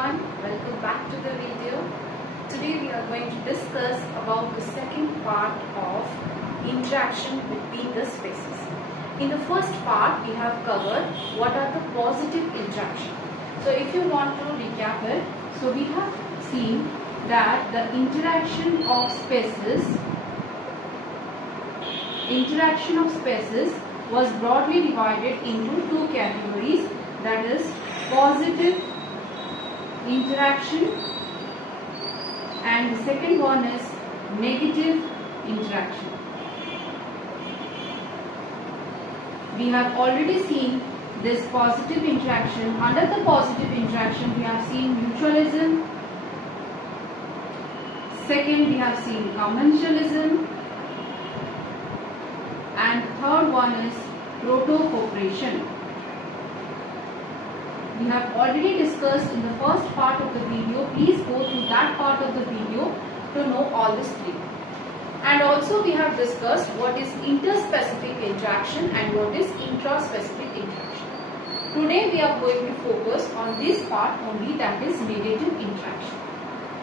everyone, welcome back to the video. Today we are going to discuss about the second part of interaction between the species. In the first part we have covered what are the positive interaction. So if you want to recap it, so we have seen that the interaction of species was broadly divided into two categories, that is positive interaction and the second one is negative interaction. We have already seen this positive interaction. Under the positive interaction we have seen mutualism, second we have seen commensalism, and third one is proto-cooperation. We have already discussed in the first part of the video. Please go to that part of the video to know all these three. And also we have discussed what is interspecific interaction and what is intraspecific interaction. Today we are going to focus on this part only, that is negative interaction.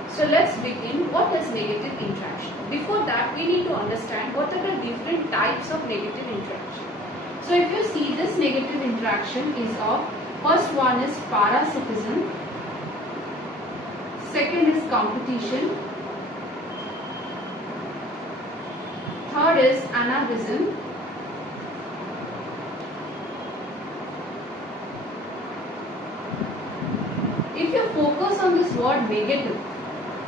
So let's begin. What is negative interaction? Before that we need to understand what are the different types of negative interaction. So if you see, this negative interaction is of, first one is parasitism, second is competition, third is anavism, if you focus on this word negative,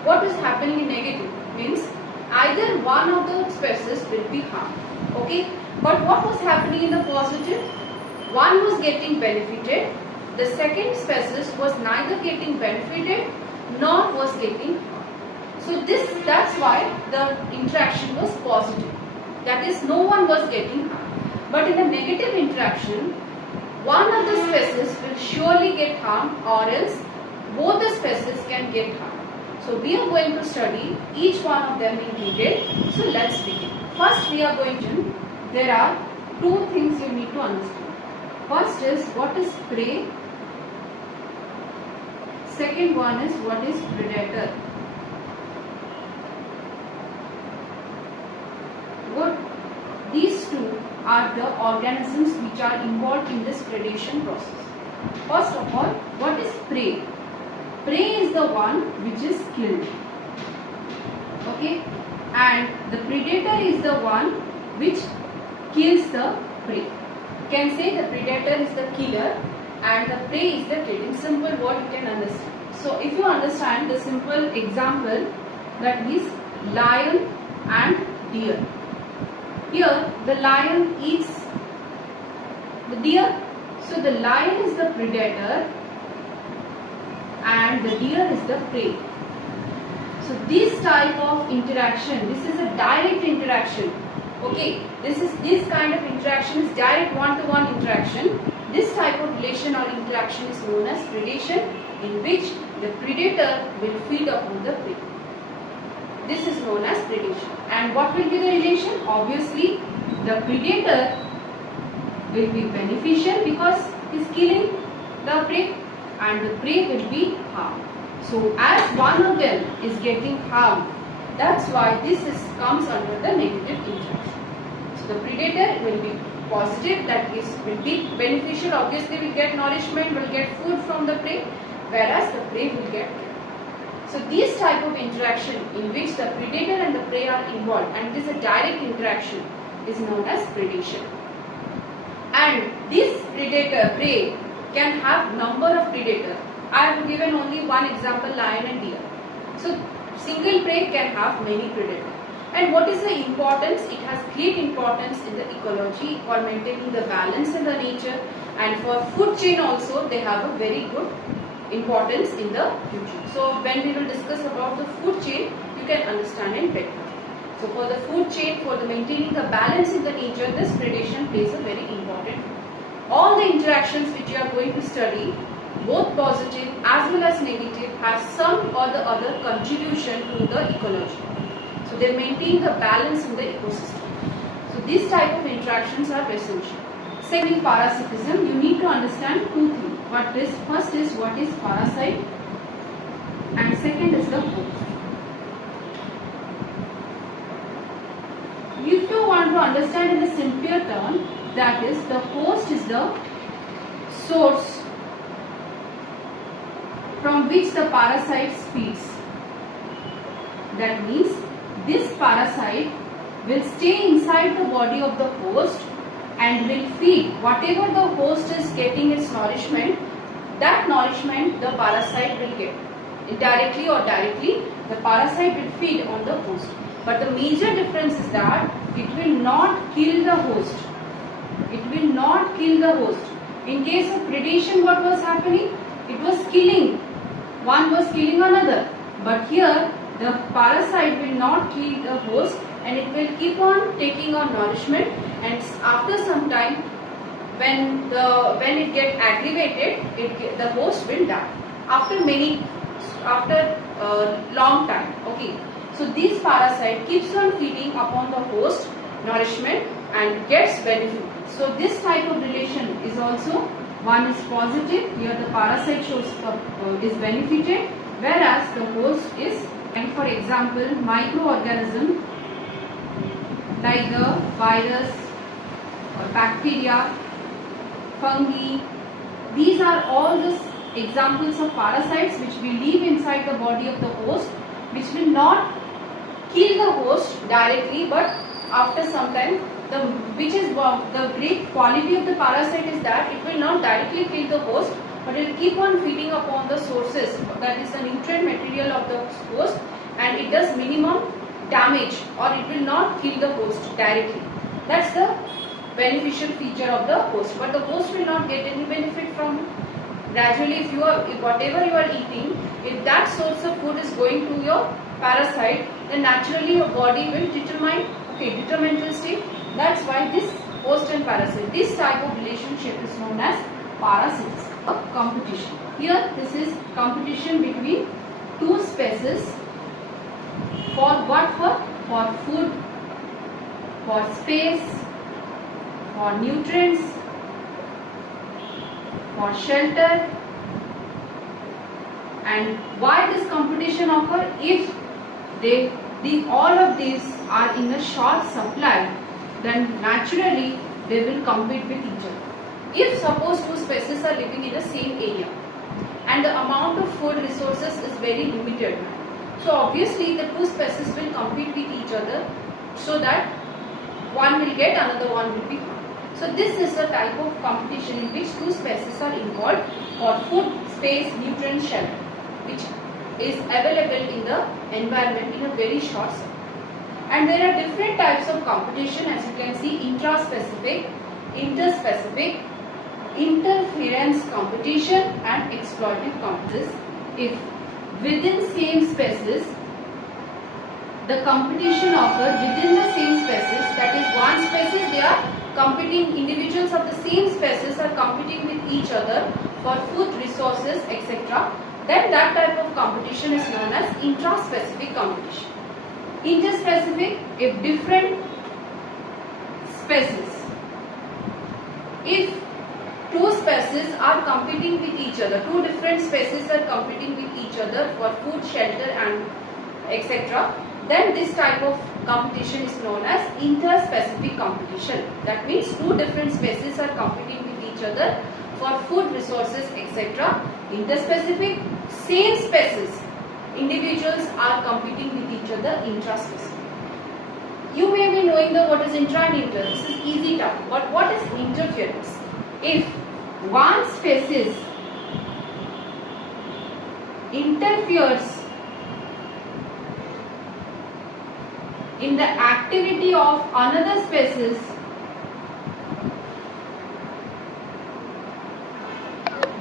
what is happening in negative means either one of the species will be harmed, okay, but what was happening in the positive? One was getting benefited, the second species was neither getting benefited nor was getting harmed. So that's why the interaction was positive, that is no one was getting harmed. But in the negative interaction, one of the species will surely get harmed or else both the species can get harmed. So we are going to study each one of them in detail. So let's begin. First we are going to, there are two things you need to understand. First is what is prey, second one is what is predator. What these two are the organisms which are involved in this predation process. First of all, what is prey? Prey is the one which is killed, okay, and the predator is the one which kills the prey. You can say the predator is the killer and the prey is the killed. In simple word you can understand. So if you understand the simple example, that is lion and deer. Here the lion eats the deer. So the lion is the predator and the deer is the prey. So this type of interaction, this is a direct interaction. Okay, this kind of interaction is direct one-to-one interaction. This type of relation or interaction is known as predation, in which the predator will feed upon the prey. This is known as predation. And what will be the relation? Obviously, the predator will be beneficial because he is killing the prey and the prey will be harmed. So as one of them is getting harmed, that's why this comes under the negative interaction. So the predator will be positive, that is will be beneficial, obviously will get nourishment, will get food from the prey, whereas the prey will get killed. So this type of interaction in which the predator and the prey are involved and it is a direct interaction is known as predation. And this predator prey can have number of predators. I have given only one example, lion and deer. So single prey can have many predators. And what is the importance? It has great importance in the ecology for maintaining the balance in the nature, and for food chain also they have a very good importance in the future. So when we will discuss about the food chain, you can understand it better. So for the food chain, for the maintaining the balance in the nature, this predation plays a very important role. All the interactions which you are going to study, both positive as well as negative, have some or the other contribution to the ecology. So they maintain the balance in the ecosystem. So these type of interactions are essential. Second, in parasitism, you need to understand two things. First is what is parasite, and second is the host. If you want to understand in a simpler term, that is, the host is the source from which the parasite feeds. That means this parasite will stay inside the body of the host and will feed whatever the host is getting its nourishment. That nourishment the parasite will get. Indirectly or directly, the parasite will feed on the host. But the major difference is that it will not kill the host. It will not kill the host. In case of predation, what was happening? It was killing. One was killing another. But here, the parasite will not kill the host and it will keep on taking on nourishment, and after some time, when it gets aggravated, the host will die after long time. Okay. So this parasite keeps on feeding upon the host nourishment and gets benefit. So this type of relation is also, one is positive, here the parasite is benefited, whereas the host is, and for example, microorganism like the virus or bacteria, fungi, these are all the examples of parasites which will live inside the body of the host, which will not kill the host directly, but after some time, the great quality of the parasite is that it will not directly kill the host, but it will keep on feeding upon the sources, that is the nutrient material of the host, and it does minimum damage, or it will not kill the host directly. That's the beneficial feature of the host, but the host will not get any benefit from it. Gradually, if whatever you are eating, if that source of food is going to your parasite, then naturally your body will determine, detrimental state. That's why this host and parasite, this type of relationship is known as parasites. Competition. Here this is competition between two species for what? For food, for space, for nutrients, for shelter. And why this competition occur? If all of these are in a short supply, then naturally they will compete with each other. If suppose two species are living in the same area and the amount of food resources is very limited, so obviously the two species will compete with each other, so that one will get, another one will be harmed. So this is the type of competition in which two species are involved for food, space, nutrients, shelter, which is available in the environment in a very short supply. And there are different types of competition, as you can see: intraspecific, interspecific, interference competition, and exploitative competition. If within same species, the competition occurs within the same species, that is one species, they are competing, individuals of the same species are competing with each other for food resources, etc., then that type of competition is known as intraspecific competition. Interspecific, if different species, if two species are competing with each other, two different species are competing with each other for food, shelter, and etc., then this type of competition is known as interspecific competition. That means two different species are competing with each other for food resources, etc. Interspecific, same species, individuals are competing with each other, intraspecific. You may be knowing what is intra and inter. This is easy term. But what is interference? If one species interferes in the activity of another species,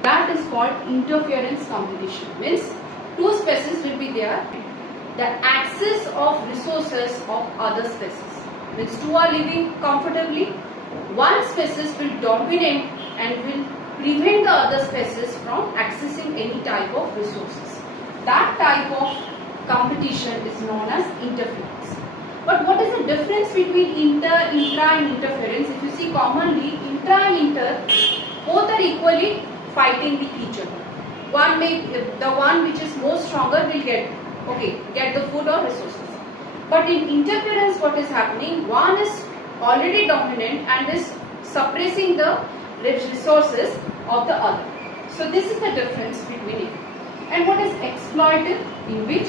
that is called interference competition. Means two species will be there, the access of resources of other species. Means two are living comfortably, one species will dominate and will prevent the other species from accessing any type of resources. That type of competition is known as interference. But what is the difference between intra and interference? If you see commonly, intra and inter, both are equally fighting with each other. the one which is more stronger will get the food or resources. But in interference, what is happening? One is already dominant and is suppressing the resources of the other. So this is the difference between it. And what is exploitive? In which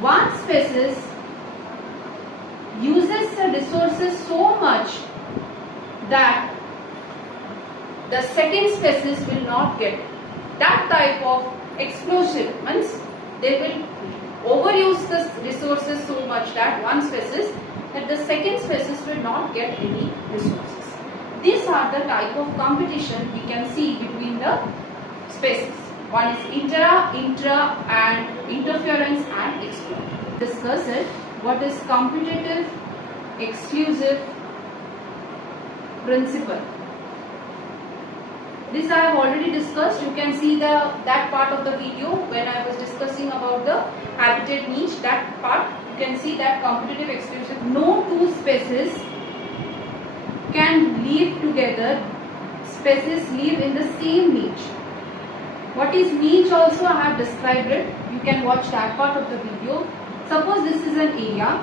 one species uses the resources so much that the second species will not get. That type of explosive means they will overuse the resources so much that one species, that the second species will not get any resources. These are the type of competition we can see between the species. One is intra, and interference and exploit. Discuss it. What is competitive exclusive principle? This I have already discussed. You can see that part of the video when I was discussing about the habitat niche. That part you can see that competitive exclusive. No two species can live together. Species live in the same niche. What is niche also I have described it. You can watch that part of the video. Suppose this is an area.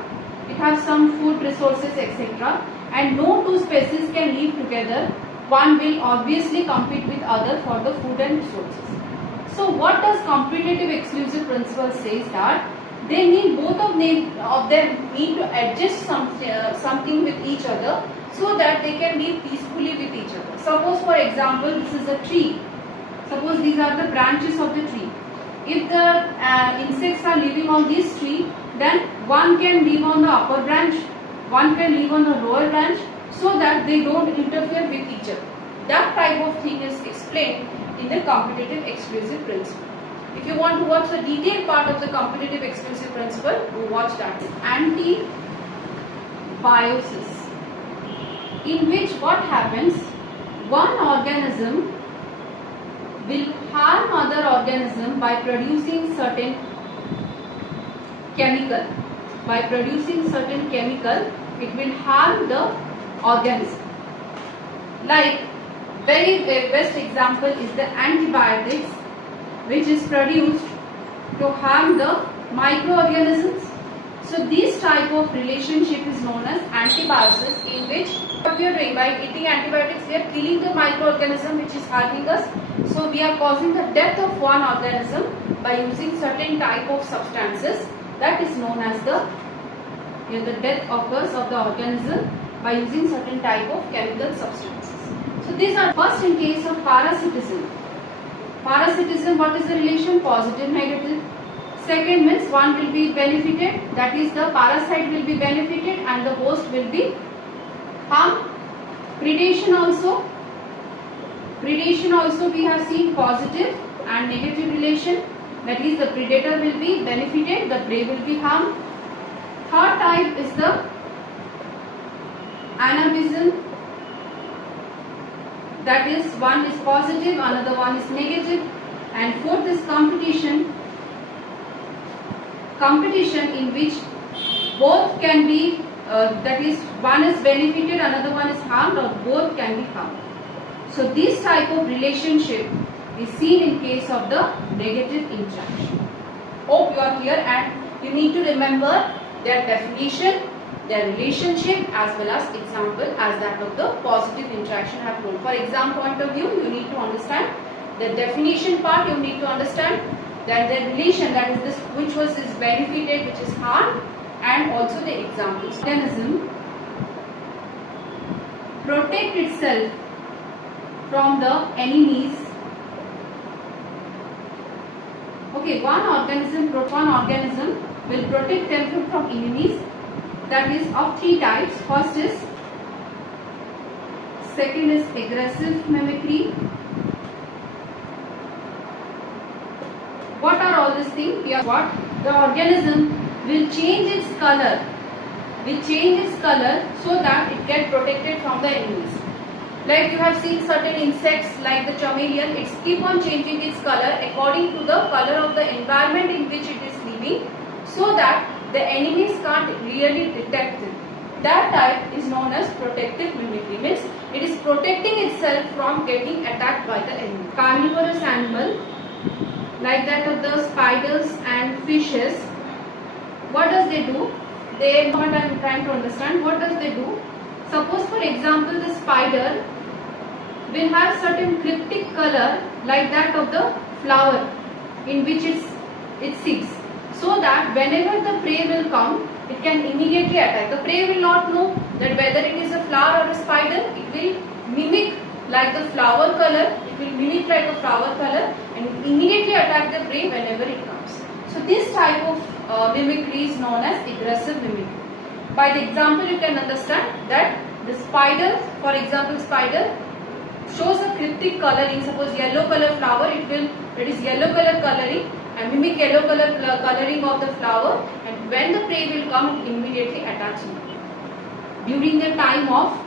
It has some food resources etc. And no two species can live together. One will obviously compete with other for the food and resources. So what does competitive exclusive principle says that they need both of them need to adjust something with each other so that they can live peacefully with each other. Suppose for example this is a tree. Suppose these are the branches of the tree. If the insects are living on this tree, then one can live on the upper branch, one can live on the lower branch, so that they don't interfere with each other. That type of thing is explained in the competitive exclusive principle. If you want to watch the detailed part of the competitive exclusive principle, go watch that. Antibiosis, in which what happens, one organism will harm other organism by producing certain chemical. By producing certain chemical, it will harm the organism. Like very best example is the antibiotics, which is produced to harm the microorganisms. So this type of relationship is known as antibiosis, in which what we are doing by eating antibiotics, we are killing the microorganism which is harming us. So we are causing the death of one organism by using certain type of substances. That is known as the death occurs of the organism by using certain type of chemical substances. So these are first in case of parasitism. Parasitism, what is the relation? Positive, negative. Second means one will be benefited, that is the parasite will be benefited and the host will be harmed. Predation also we have seen positive and negative relation, that is the predator will be benefited, the prey will be harmed. Third type is the anarchism, that is one is positive, another one is negative. And fourth is competition in which both can be that is one is benefited, another one is harmed, or both can be harmed. So this type of relationship is seen in case of the negative interaction. Hope you are clear, and you need to remember their definition, their relationship, as well as example as that of the positive interaction I have told. For exam point of view, you need to understand the definition part, you need to understand that the relation, that is this which was is benefited, which is harmed, and also the examples. Organism protect itself from the enemies. Okay, one organism will protect themselves from enemies, that is of three types. First is, second is aggressive mimicry. What are all these things? What? The organism will change its color, so that it gets protected from the enemies. Like you have seen certain insects like the chameleon, it keep on changing its color according to the color of the environment in which it is living, so that the enemies can't really detect it. That type is known as protective mimicry, means it is protecting itself from getting attacked by the enemy. Carnivorous animal like that of the spiders and fishes, what does they do? What I am trying to understand, what does they do? Suppose for example the spider will have certain cryptic color like that of the flower in which it sits, so that whenever the prey will come, it can immediately attack. The prey will not know that whether it is a flower or a spider. It will mimic like the flower color, it will mimic like a flower color and immediately attack the prey whenever it comes. So this type of mimicry is known as aggressive mimicry. By the example you can understand that the spider, for example spider shows a cryptic coloring, suppose yellow color flower, it is yellow color coloring and mimic yellow color coloring of the flower, and when the prey will come it immediately attacks you during the time of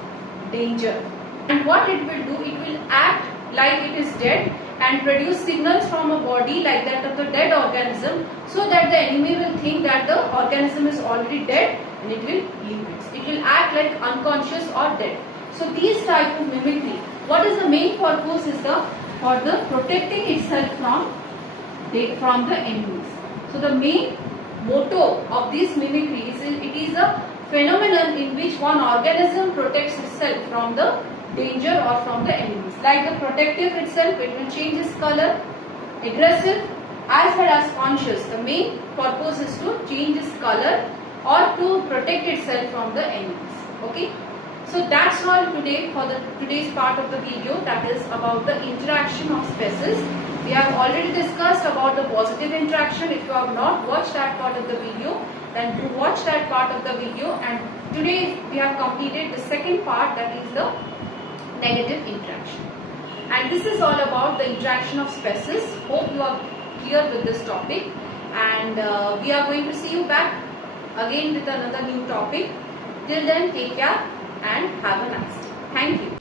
danger. And what it will do, it will act like it is dead and produce signals from a body like that of the dead organism, so that the enemy will think that the organism is already dead and it will leave it. It will act like unconscious or dead. So these type of mimicry, what is the main purpose is for the protecting itself from the enemies. So the main motto of this mimicry is it is a phenomenon in which one organism protects itself from the danger or from the enemies. Like the protective itself, it will change its color, aggressive as well as conscious. The main purpose is to change its color or to protect itself from the enemies. Okay. So that's all today for today's part of the video, that is about the interaction of species. We have already discussed about the positive interaction. If you have not watched that part of the video, then do watch that part of the video. And today we have completed the second part, that is the negative interaction. And this is all about the interaction of species. Hope you are clear with this topic. And we are going to see you back again with another new topic. Till then, take care and have a nice day. Thank you.